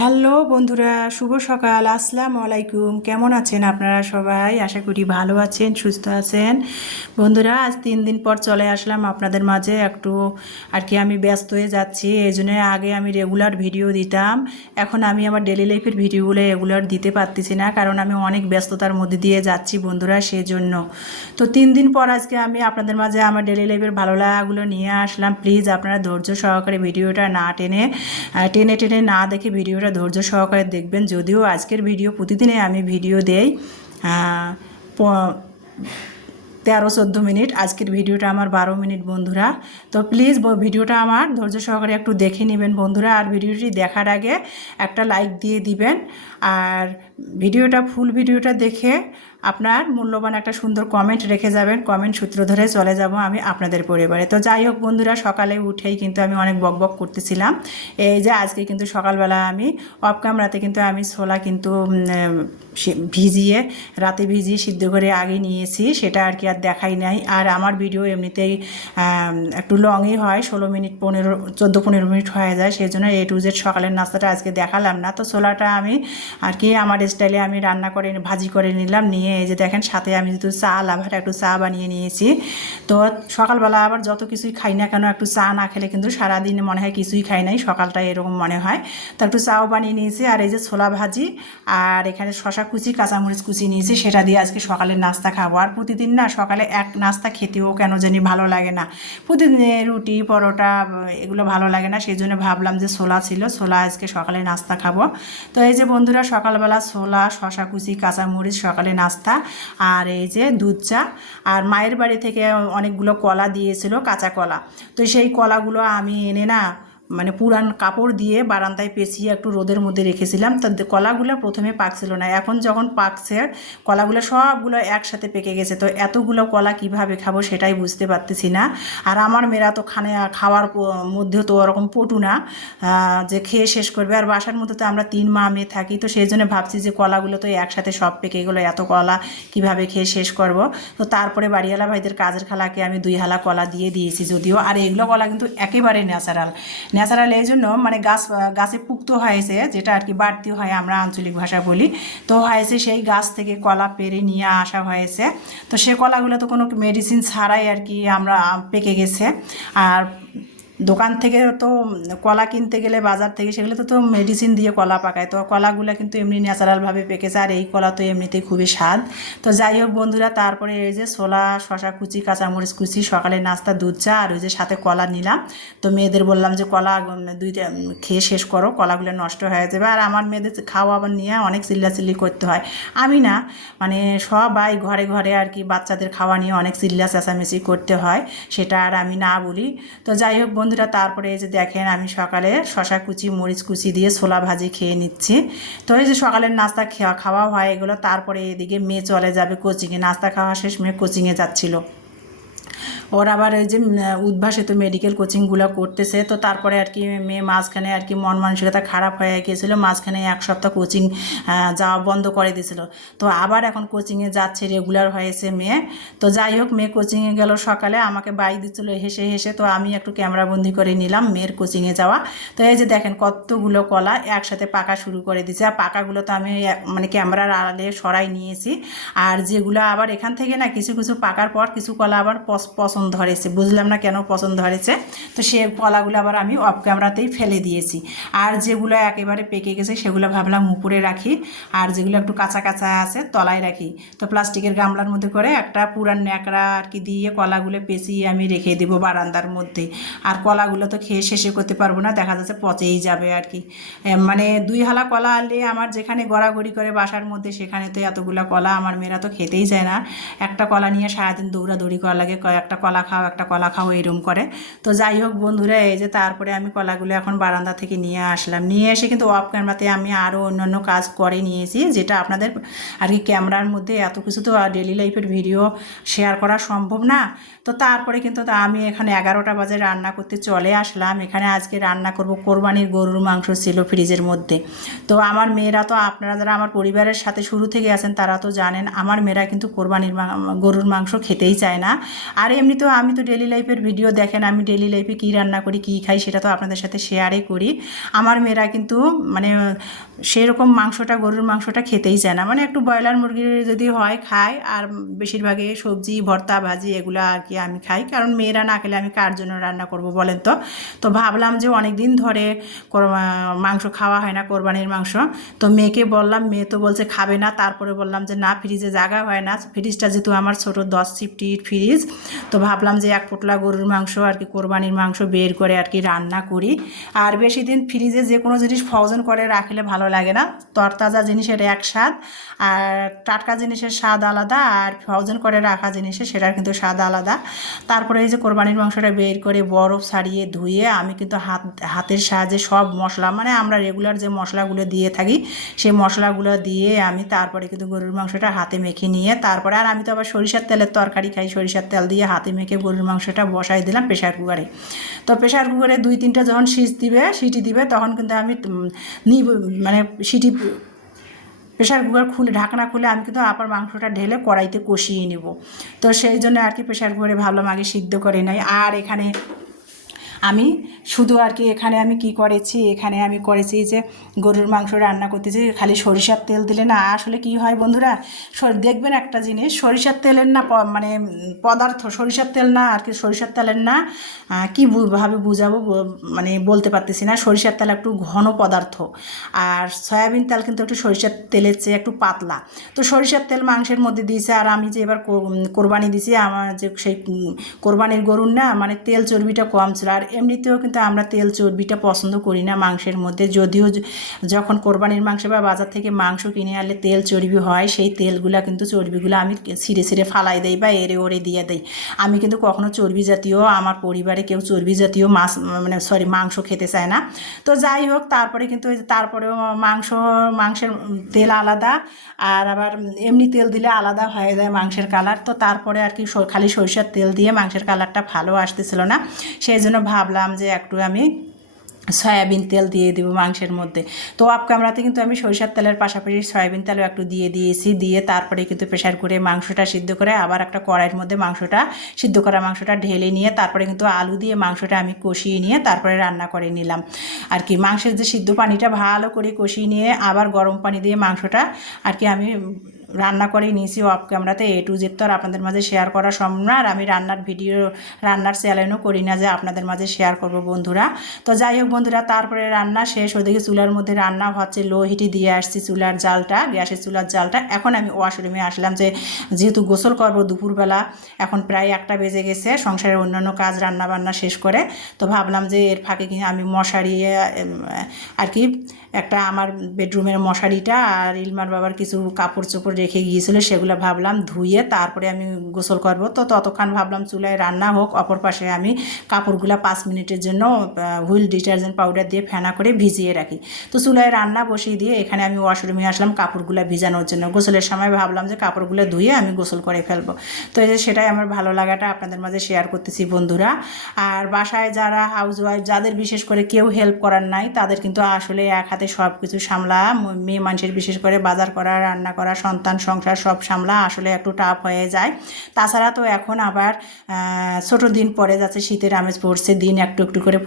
Hello বন্ধুরা, শুভ সকাল। আসসালামু আলাইকুম। কেমন আছেন আপনারা সবাই? আশা করি ভালো আছেন, সুস্থ আছেন। বন্ধুরা, আজ 3 দিন পর চলে আসলাম আপনাদের মাঝে। একটু আমি ব্যস্ত হয়ে যাচ্ছি, এই জন্য আগে আমি রেগুলার ভিডিও দিতাম। এখন আমি আমার ডেলি লাইফের ভিডিওগুলো রেগুলার দিতে পারতেছি না, কারণ আমি অনেক ব্যস্ততার মধ্যে দিয়ে যাচ্ছি বন্ধুরা, সেই জন্য। তো 3 দিন পর আজকে আমি আপনাদের মাঝে আমার ডেলি লাইফের ভালো লাগাগুলো নিয়ে আসলাম। প্লিজ আপনারা ধৈর্য সহকারে ভিডিওটা না টেনে টেনে টেনে না দেখে ভিডিওটা ধৈর্য সহকারে দেখবেন। যদিও আজকের ভিডিও প্রতিদিনে আমি ভিডিও দেই 13-14 মিনিট, আজকের ভিডিওটা আমার 12 মিনিট বন্ধুরা। তো প্লিজ ভিডিওটা আমার ধৈর্য সহকারে একটু দেখে নেবেন বন্ধুরা। আর ভিডিওটি দেখার আগে একটা লাইক দিয়ে দিবেন। আর ফুল ভিডিওটা দেখে আপনার মূল্যবান একটা সুন্দর কমেন্ট রেখে যাবেন। কমেন্ট সূত্র ধরে চলে যাব আমি আপনাদের পরিবারে। তো যাই হোক বন্ধুরা, সকালে উঠেই কিন্তু আমি অনেক বকবক করতেছিলাম। এই যে আজকে কিন্তু সকালবেলা আমি অফ ক্যামেরাতে কিন্তু আমি ছোলা কিন্তু ভিজিয়ে রাতে ভিজিয়ে সিদ্ধ করে আগে নিয়েছি, সেটা আর দেখাই নাই। আর আমার ভিডিও এমনিতেই একটু লংই হয়, 16 মিনিট 14-15 মিনিট হয়ে যায়, সেই জন্য A to Z সকালের নাস্তাটা আজকে দেখালাম না। তো ছোলাটা আমি আমার স্টাইলে আমি রান্না করে ভাজি করে নিলাম। নিয়ে এই যে দেখেন, সাথে আমি যেহেতু চা লাভার একটু চা বানিয়ে নিয়েছি। তো সকালবেলা আবার যত কিছুই খাই না কেন, একটু চা না খেলে কিন্তু সারাদিনে মনে হয় কিছুই খাই নাই, সকালটা এরকম মনে হয়। তো একটু চাও বানিয়ে নিয়েছি। আর এই যে ছোলা ভাজি, আর এখানে শশা কুচি কাঁচামরিচ কুচি নিয়েছি, সেটা দিয়ে আজকে সকালের নাস্তা খাবো। আর প্রতিদিন না সকালে এক নাস্তা খেতেও কেন জানি ভালো লাগে না, প্রতিদিন রুটি পরোটা এগুলো ভালো লাগে না, সেই জন্য ভাবলাম যে ছোলা ছিল, ছোলা আজকে সকালে নাস্তা খাবো। তো এই যে বন্ধুরা, সকালবেলা ছোলা শশা কুচি কাঁচামরিচ সকালে নাস্তা। আর এই যে দুধ চা। আর মায়ের বাড়ি থেকে অনেকগুলো কলা দিয়েছিল, কাঁচা কলা। তো সেই কলাগুলো আমি এনে না পুরান কাপড় দিয়ে বারান্দায় পেঁচিয়ে একটু রোদের মধ্যে রেখেছিলাম। তো কলাগুলো প্রথমে পাকছিল না, এখন যখন পাকছে কলাগুলো সবগুলো একসাথে পেকে গেছে। তো এতগুলো কলা কিভাবে খাবো সেটাই বুঝতে পারতেছি না। আর আমার মেয়েরা তো খাওয়ার মধ্যেও তো ওরকম পটু না যে খেয়ে শেষ করবে। আর বাসার মধ্যে তো আমরা 3 মা মেয়ে থাকি, তো সেই জন্য ভাবছি যে কলাগুলো তো একসাথে সব পেকে গেলো, এত কলা কিভাবে খেয়ে শেষ করব। তো তারপরে বাড়িওয়ালা ভাইদের কাজের খালাকে আমি 2 হালা কলা দিয়ে দিয়েছি যদিও। আর এগুলো কলা কিন্তু একেবারে ন্যাচারাল এই জন্য গাছে পুক্ত হয়েছে, যেটা বাড়তি হয়, আমরা আঞ্চলিক ভাষা বলি। তো হয়েছে সেই গাছ থেকে কলা পেরে নিয়ে আসা হয়েছে। তো সে কলাগুলো তো কোনো মেডিসিন ছাড়াই আমরা পেকে গেছে। আর দোকান থেকে তো কলা কিনতে গেলে বাজার থেকে সেগুলো তো মেডিসিন দিয়ে কলা পাকায়। তো কলাগুলো কিন্তু এমনি ন্যাচারালভাবে পেকেছে। আর এই কলা তো এমনিতেই খুবই স্বাদ। তো যাই হোক বন্ধুরা, তারপরে এই যে ছোলা শশা কুচি কাঁচামরিচ কুচি সকালে নাস্তা দুধ চা, আর ওই যে সাথে কলা নিলাম। তো মেয়েদের বললাম যে কলা 2টা খেয়ে শেষ করো, কলাগুলো নষ্ট হয়ে যাবে। আর আমার মেয়েদের খাওয়া আবার নিয়ে অনেক চিল্লাচিল্লি করতে হয়। আমি না সবাই ঘরে ঘরে বাচ্চাদের খাওয়া নিয়ে অনেক চিল্লা চেঁচামেচি করতে হয়, সেটা আর আমি না বলি। তো যাই হোক বন্ধুরা, তারপরে এই যে দেখেন, আমি সকালে শশা কুচি মরিচ কুচি দিয়ে ছোলা ভাজি খেয়ে নিচ্ছি। তো এই যে সকালের নাস্তা খাওয়া হয় এগুলো। তারপরে এদিকে মেয়ে চলে যাবে কোচিংয়ে, নাস্তা খাওয়া শেষ, মেয়ে কোচিংয়ে যাচ্ছিল। ওর আবার এই যে উদ্ভাসে তো মেডিকেল কোচিংগুলো করতেছে। তো তারপরে মেয়ে মাঝখানে মন মানসিকতা খারাপ হয়ে গিয়েছিলো, মাঝখানে 1 সপ্তাহ কোচিং যাওয়া বন্ধ করে দিয়েছিল। তো আবার এখন কোচিংয়ে যাচ্ছে, রেগুলার হয়েছে মেয়ে। তো যাই হোক, মেয়ে কোচিংয়ে গেল সকালে, আমাকে বাই দিচ্ছিলো হেসে হেসে। তো আমি একটু ক্যামেরাবন্দি করে নিলাম মেয়ের কোচিংয়ে যাওয়া। তো এই যে দেখেন, কতগুলো কলা একসাথে পাকা শুরু করে দিয়েছে। আর পাকাগুলো তো আমি ক্যামেরার আড়ালে সরাই নিয়েছি। আর যেগুলো আবার এখান থেকে না কিছু কিছু পাকার পর কিছু কলা আবার পছন্দ ধরেছে, বুঝলাম না কেন পছন্দ ধরেছে। তো সে কলাগুলো আবার আমি অফ ক্যামেরাতেই ফেলে দিয়েছি। আর যেগুলো একেবারে পেকে গেছে সেগুলো ভাবলাম উপরে রাখি, আর যেগুলো একটু কাঁচা কাঁচা আছে তলায় রাখি। তো প্লাস্টিকের গামলার মধ্যে করে একটা পুরান ন্যাকড়া দিয়ে কলাগুলো পেঁচিয়ে আমি রেখে দেবো বারান্দার মধ্যে। আর কলাগুলো তো খেয়ে শেষে করতে পারবো না, দেখা যাচ্ছে পচেই যাবে 2 হালা কলা আনলে আমার যেখানে গড়াগড়ি করে বাসার মধ্যে, সেখানে তো এতগুলো কলা আমার মেয়েরা তো খেতেই যায় না। একটা কলা নিয়ে সারাদিন দৌড়াদৌড়ি করা লাগে, একটা কলা খাও একটা কলা খাও এরম করে। তো যাই হোক বন্ধুরা, এই যে তারপরে আমি কলাগুলো এখন বারান্দা থেকে নিয়ে আসলাম। নিয়ে এসে কিন্তু অফ ক্যামেরাতে আমি আরও অন্যান্য কাজ করে নিয়েছি, যেটা আপনাদের ক্যামেরার মধ্যে এত কিছু তো ডেলি লাইফের ভিডিও শেয়ার করা সম্ভব না। তো তারপরে কিন্তু আমি এখানে 11টা বাজে রান্না করতে চলে আসলাম। এখানে আজকে রান্না করব কোরবানির গরুর মাংস ছিল ফ্রিজের মধ্যে। তো আমার মেয়েরা তো, আপনারা যারা আমার পরিবারের সাথে শুরু থেকে আছেন তারা তো জানেন, আমার মেয়েরা কিন্তু কোরবানির গরুর মাংস খেতেই চায় না। আর এমনি আমি তো ডেলি লাইফের ভিডিও দেখেন, আমি ডেলি লাইফে কী রান্না করি কী খাই সেটা তো আপনাদের সাথে শেয়ারই করি। আমার মেয়েরা কিন্তু মানে সেরকম মাংসটা, গরুর মাংসটা খেতেই চায় না, মানে একটু ব্রয়লার মুরগির যদি হয় খায়, আর বেশিরভাগই সবজি ভর্তা ভাজি এগুলো আর কি আমি খাই, কারণ মেয়েরা না খেলে আমি কার জন্য রান্না করব বলেন তো। তো ভাবলাম যে অনেক দিন ধরে মাংস খাওয়া হয় না, কোরবানির মাংস। তো মেয়েকে বললাম, মেয়ে তো বলছে খাবে না। তারপরে বললাম যে না, ফ্রিজে জায়গা হয় না, ফ্রিজটা যেহেতু আমার ছোটো 10 সিফটির ফ্রিজ, তো ভাবলাম যে এক পোটলা গরুর মাংস আর কি, কোরবানির মাংস বের করে আর কি রান্না করি। আর বেশি দিন ফ্রিজে যে কোনো জিনিস ফ্রোজেন করে রাখলে ভালো লাগে না, তরতাজা জিনিসের এক স্বাদ, আর টাটকা জিনিসের স্বাদ আলাদা, আর ফ্রোজেন করে রাখা জিনিসের সেটার কিন্তু স্বাদ আলাদা। তারপরে এই যে কোরবানির মাংসটা বের করে বরফ ছাড়িয়ে ধুয়ে আমি কিন্তু হাতের সাহায্যে সব মশলা, মানে আমরা রেগুলার যে মশলাগুলো দিয়ে থাকি সেই মশলাগুলো দিয়ে আমি তারপরে কিন্তু গরুর মাংসটা হাতে মেখে নিয়ে, তারপরে আর আমি তো আবার সরিষার তেলের তরকারি খাই, সরিষার তেল দিয়ে হাতে মেখে গরুর মাংসটা বসাই দিলাম প্রেশার কুকারে। তো প্রেশার কুকারে 2-3টা যখন সিটি দিবে তখন কিন্তু আমি মানে সিটি প্রেশার কুকার খুলে ঢাকনা খুলে আমি কিন্তু আবার মাংসটা ঢেলে কড়াইতে কষিয়ে নেব। তো সেই জন্য আর কি প্রেশার কুকারে ভাবলাম আগে সিদ্ধ করে নেই। আর এখানে আমি শুধু আর কি এখানে আমি কি করেছি, এখানে আমি করেছি যে গরুর মাংস রান্না করতেছি খালি সরিষার তেল দিলে না আসলে কি হয় বন্ধুরা, দেখবেন একটা জিনিস, সরিষার তেলের না মানে পদার্থ, সরিষার তেল না আর কি, সরিষার তেলের না কী ভাবে বুঝাবো, মানে বলতে পারতেছি না। সরিষার তেল একটু ঘন পদার্থ, আর সয়াবিন তেল কিন্তু একটু সরিষার তেলের চেয়ে একটু পাতলা। তো সরিষার তেল মাংসের মধ্যে দিয়েছে, আর আমি যে এবার কোরবানি দিয়েছি, আমার যে সেই কোরবানির গরুর না মানে তেল চর্বিটা কম ছিল। আর এমনিতেও কিন্তু আমরা তেল চর্বিটা পছন্দ করি না মাংসের মধ্যে, যদিও যখন কোরবানির মাংস বা বাজার থেকে মাংস কিনে আনলে তেল চর্বি হয়, সেই তেলগুলা কিন্তু চর্বিগুলো আমি ছিঁড়ে ফালাই দেই বা এড়ে ওড়ে দিয়ে দেই। আমি কিন্তু কখনো চর্বি জাতীয়, আমার পরিবারে কেউ চর্বি জাতীয় মাংস খেতে চায় না। তো যাই হোক, তারপরে কিন্তু তারপরেও মাংসের তেল আলাদা, আর আবার এমনি তেল দিলে আলাদা হয়ে যায় মাংসের কালার। তো তারপরে আর কি খালি সরিষার তেল দিয়ে মাংসের কালারটা ভালো আসতেছিল না, সেই জন্য ভাবলাম যে একটু আমি সয়াবিন তেল দিয়ে দেবো মাংসের মধ্যে। তো অফ ক্যামেরাতে কিন্তু আমি সরিষার তেলের পাশাপাশি সয়াবিন তেলও একটু দিয়ে দিয়েছি, দিয়ে তারপরে কিন্তু প্রেশার করে মাংসটা সিদ্ধ করে আবার একটা কড়াইয়ের মধ্যে মাংসটা সিদ্ধ করা মাংসটা ঢেলে নিয়ে তারপরে কিন্তু আলু দিয়ে মাংসটা আমি কষিয়ে নিয়ে তারপরে রান্না করে নিলাম আর কি। মাংসের যে সিদ্ধ পানিটা ভালো করে কষিয়ে নিয়ে আবার গরম পানি দিয়ে মাংসটা আর কি আমি রান্না করেই নিয়েছি অফ ক্যামেরাতে। A to Z তো আর আপনাদের মাঝে শেয়ার করা সম্ভব না, আর আমি রান্নার চ্যানেলও করি না যে আপনাদের মাঝে শেয়ার করব বন্ধুরা। তো যাই হোক বন্ধুরা, তারপরে রান্না শেষ, ওদিকে চুলার মধ্যে রান্না হচ্ছে, লো হিটে দিয়ে আসছি চুলার জালটা, গ্যাসের চুলার জালটা। এখন আমি ওয়াশরুমে আসলাম যে যেহেতু গোসল করবো দুপুরবেলা, এখন প্রায় 1টা বেজে গেছে, সংসারের অন্যান্য কাজ রান্না বান্না শেষ করে। তো ভাবলাম যে এর ফাঁকে কিনে আমি মশারি আর কি একটা আমার বেডরুমের মশারিটা আর ইলমার বাবার কিছু কাপড় চোপড় রেখে গিয়েছিল, সেগুলো ভাবলাম ধুয়ে তারপরে আমি গোসল করব। তো ততক্ষণ ভাবলাম চুলায় রান্না হোক, অপর পাশে আমি কাপড়গুলো 5 মিনিটের জন্য হুইল ডিটারজেন্ট পাউডার দিয়ে ফেনা করে ভিজিয়ে রাখি। তো চুলায় রান্না বসিয়ে দিয়ে এখানে আমি ওয়াশরুমে আসলাম কাপড়গুলো ভিজানোর জন্য। গোসলের সময় ভাবলাম যে কাপড়গুলো ধুয়ে আমি গোসল করে ফেলবো। তো এই যে সেটাই আমার ভালো লাগাটা আপনাদের মাঝে শেয়ার করতেছি বন্ধুরা। আর বাসায় যারা হাউসওয়াইফ, যাদের বিশেষ করে কেউ হেল্প করার নাই, তাদের কিন্তু আসলে এক হাতে সব কিছু সামলা, মেয়ে মানুষের বিশেষ করে বাজার করা, রান্না করা, সন্তান সংসার সব সামলা আসলে একটু টাফ হয়ে যায়। তাছাড়া তো এখন আবার ছোটো দিন পরে যাচ্ছে, শীতের আমেজ পড়ছে, দিন একটু একটু করে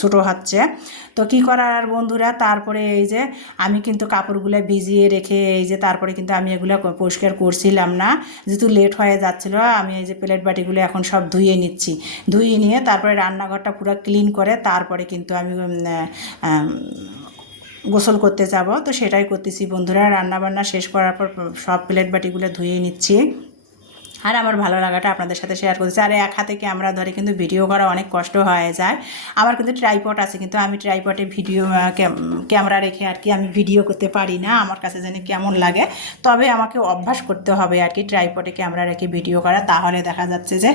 ছোটো হচ্ছে। তো কী করার আর বন্ধুরা, তারপরে এই যে আমি কিন্তু কাপড়গুলো ভিজিয়ে রেখে এই যে তারপরে কিন্তু আমি এগুলো পরিষ্কার করছিলাম না, যেহেতু লেট হয়ে যাচ্ছিলো। আমি এই যে প্লেট বাটিগুলো এখন সব ধুয়ে নিচ্ছি, ধুয়ে নিয়ে তারপরে রান্নাঘরটা পুরো ক্লিন করে তারপরে কিন্তু আমি গোসল করতে যাব। তো সেটাই করতেছি বন্ধুরা, রান্নাবান্না শেষ করার পর সব প্লেট বাটিগুলো ধুয়ে নিচ্ছি। আর আমার ভালো লাগাটা আপনাদের সাথে শেয়ার করতেছি। আর এক হাতে ক্যামেরা ধরে কিন্তু ভিডিও করা অনেক কষ্ট হয়ে যায়। আমার কিন্তু ট্রাইপড আছে, কিন্তু আমি ট্রাইপডে ক্যামেরা রেখে আর কি আমি ভিডিও করতে পারি না, আমার কাছে জানি কেমন লাগে। তবে আমাকে অভ্যাস করতে হবে আর কি ট্রাইপডে ক্যামেরা রেখে ভিডিও করা, তাহলে দেখা যাচ্ছে যে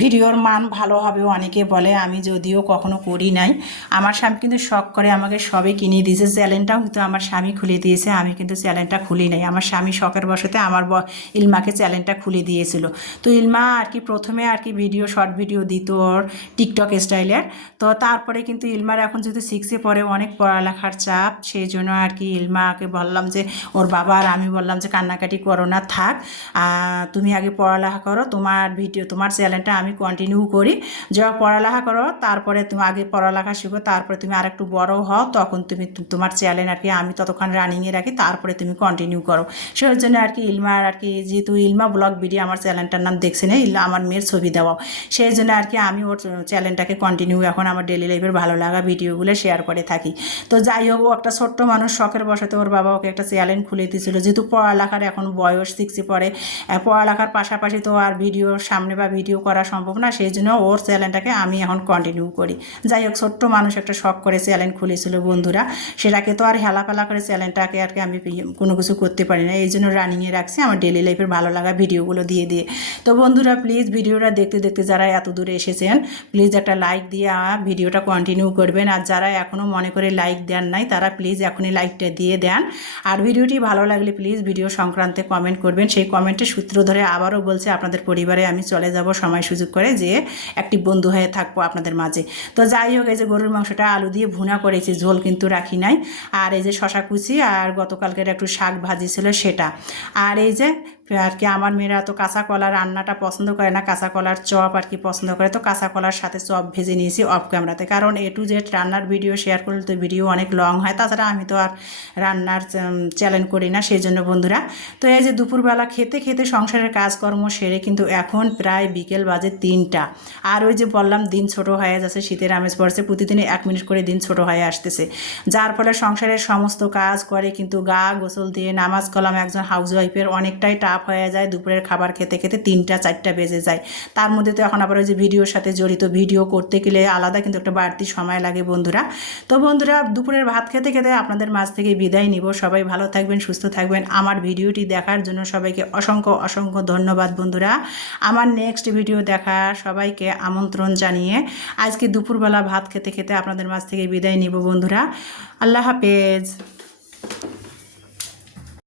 ভিডিওর মান ভালো হবে। অনেকে বলে, আমি যদিও কখনো করি নাই। আমার স্বামী কিন্তু শখ করে আমাকে সবই কিনে দিয়েছে, চ্যানেলটাও কিন্তু আমার স্বামী খুলে দিয়েছে, আমি কিন্তু চ্যানেলটা খুলি নাই। আমার স্বামী শখের বশতে আমার ইলমাকে চ্যানেলটা খুলে দিয়েছিল। তো ইলমা আর কি প্রথমে আর কি শর্ট ভিডিও দিত ওর টিকটক স্টাইলের। তো তারপরে কিন্তু ইলমার এখন যেহেতু 6-এ পড়ে, অনেক পড়ালেখার চাপ, সেই জন্য আর কি ইলমাকে বললাম যে ওর বাবা আর আমি বললাম যে কান্নাকাটি করো না, থাক, তুমি আগে পড়ালেখা করো, তোমার চ্যানেলটা আমি কন্টিনিউ করি, যখন পড়ালেখা করো তারপরে তুমি আগে পড়ালেখা শিখো, তারপরে তুমি আর একটু বড় হও, তখন তুমি তোমার চ্যানেল আর কি আমি ততক্ষণ রানিংয়ে রাখি, তারপরে তুমি কন্টিনিউ করো। সেই জন্য আর কি ইলমার আর কি যেহেতু ইলমা ব্লগ ভিডিও আমার চ্যানেলটার নাম দেখছে না, আমার মেয়ের ছবি দেওয়াও, সেই জন্য আর কি আমি ওর চ্যানেলটাকে কন্টিনিউ এখন আমার ডেলি লাইফের ভালো লাগা ভিডিওগুলো শেয়ার করে থাকি। তো যাই হোক, ও একটা ছোট্ট মানুষ, শখের বসাতে ওর বাবা ওকে একটা চ্যানেল খুলে দিয়েছিল, যেহেতু পড়ালেখার এখন বয়স 6-এ পড়ে, পড়ালেখার পাশাপাশি তো আর ভিডিওর সামনে বা ভিডিও করা সম্ভব না, সেই জন্য ওর চ্যানেলটাকে আমি এখন কন্টিনিউ করি। যাই হোক, ছোট্ট মানুষ একটা শখ করে চ্যানেল খুলেছিল বন্ধুরা, সেটাকে তো আর হেলাফেলা করে চ্যানেলটাকে আর কি আমি কোনো কিছু করতে পারি না, এই জন্য রানিংয়ে রাখছি আমার ডেলি লাইফের ভালো লাগা ভিডিওগুলো দিয়ে দিয়ে। তো বন্ধুরা প্লিজ ভিডিওটা দেখতে দেখতে যারা এত দূরে এসেছেন, প্লিজ একটা লাইক দিয়ে ভিডিওটা কন্টিনিউ করবেন, আর যারা এখনও মনে করে লাইক দেন নাই তারা প্লিজ এখনই লাইকটা দিয়ে দেন। আর ভিডিওটি ভালো লাগলে প্লিজ ভিডিও সংক্রান্তে কমেন্ট করবেন, সেই কমেন্টের সূত্র ধরে আবারও বলছে আপনাদের পরিবারে আমি চলে যাব সময় সুযোগ করে, যে একটি বন্ধু হয়ে থাকবো আপনাদের মাঝে। তো যাই হোক, এই যে গরুর মাংসটা আলু দিয়ে ভুনা করেছি, ঝোল কিন্তু রাখি নাই, আর এই যে শশা কুচি আর গতকালকের একটু শাক ভাজি ছিল সেটা, আর এই যে আর কি আমার মেয়েরা তো কাঁচা কলা রান্নাটা পছন্দ করে না, কাঁচা কলার চপ আর কি পছন্দ করে, তো কাঁচা কলার সাথে চপ ভেজে নিয়েছি অফ ক্যামেরাতে, কারণ A to Z রান্নার ভিডিও শেয়ার করলে তো ভিডিও অনেক লং হয়, তাছাড়া আমি তো আর রান্নার চ্যানেল করি না, সেই জন্য বন্ধুরা। তো এই যে দুপুরবেলা খেতে খেতে সংসারের কাজকর্ম সেরে কিন্তু এখন প্রায় বিকেল বাজে 3টা, আর ওই যে বললাম দিন ছোট হয়ে যাচ্ছে, শীতের আমেজ পড়ছে, প্রতিদিনে 1 মিনিট করে দিন ছোট হয়ে আসতেছে, যার ফলে সংসারের সমস্ত কাজ করে কিন্তু গা গোসল দিয়ে নামাজ কালাম একজন হাউসওয়াইফের অনেকটাই টাফ হয়ে যায়, দুপুরের খাবার খেতে খেতে 3টা-4টা বেজে যায়, তার মধ্যে তো এখন আবার ওই যে ভিডিওর সাথে জড়িত, ভিডিও করতে গেলে আলাদা কিন্তু একটা বাড়তি সময় লাগে বন্ধুরা। তো বন্ধুরা দুপুরের ভাত খেতে খেতে আপনাদের মাঝ থেকে বিদায় নিব, সবাই ভালো থাকবেন, সুস্থ থাকবেন, আমার ভিডিওটি দেখার জন্য সবাইকে অসংখ্য অসংখ্য ধন্যবাদ বন্ধুরা। আমার নেক্সট ভিডিও দেখার সবাইকে আমন্ত্রণ জানিয়ে আজকে দুপুরবেলা ভাত খেতে খেতে আপনাদের মাঝ থেকে বিদায় নিব বন্ধুরা। আল্লাহ হাফেজ।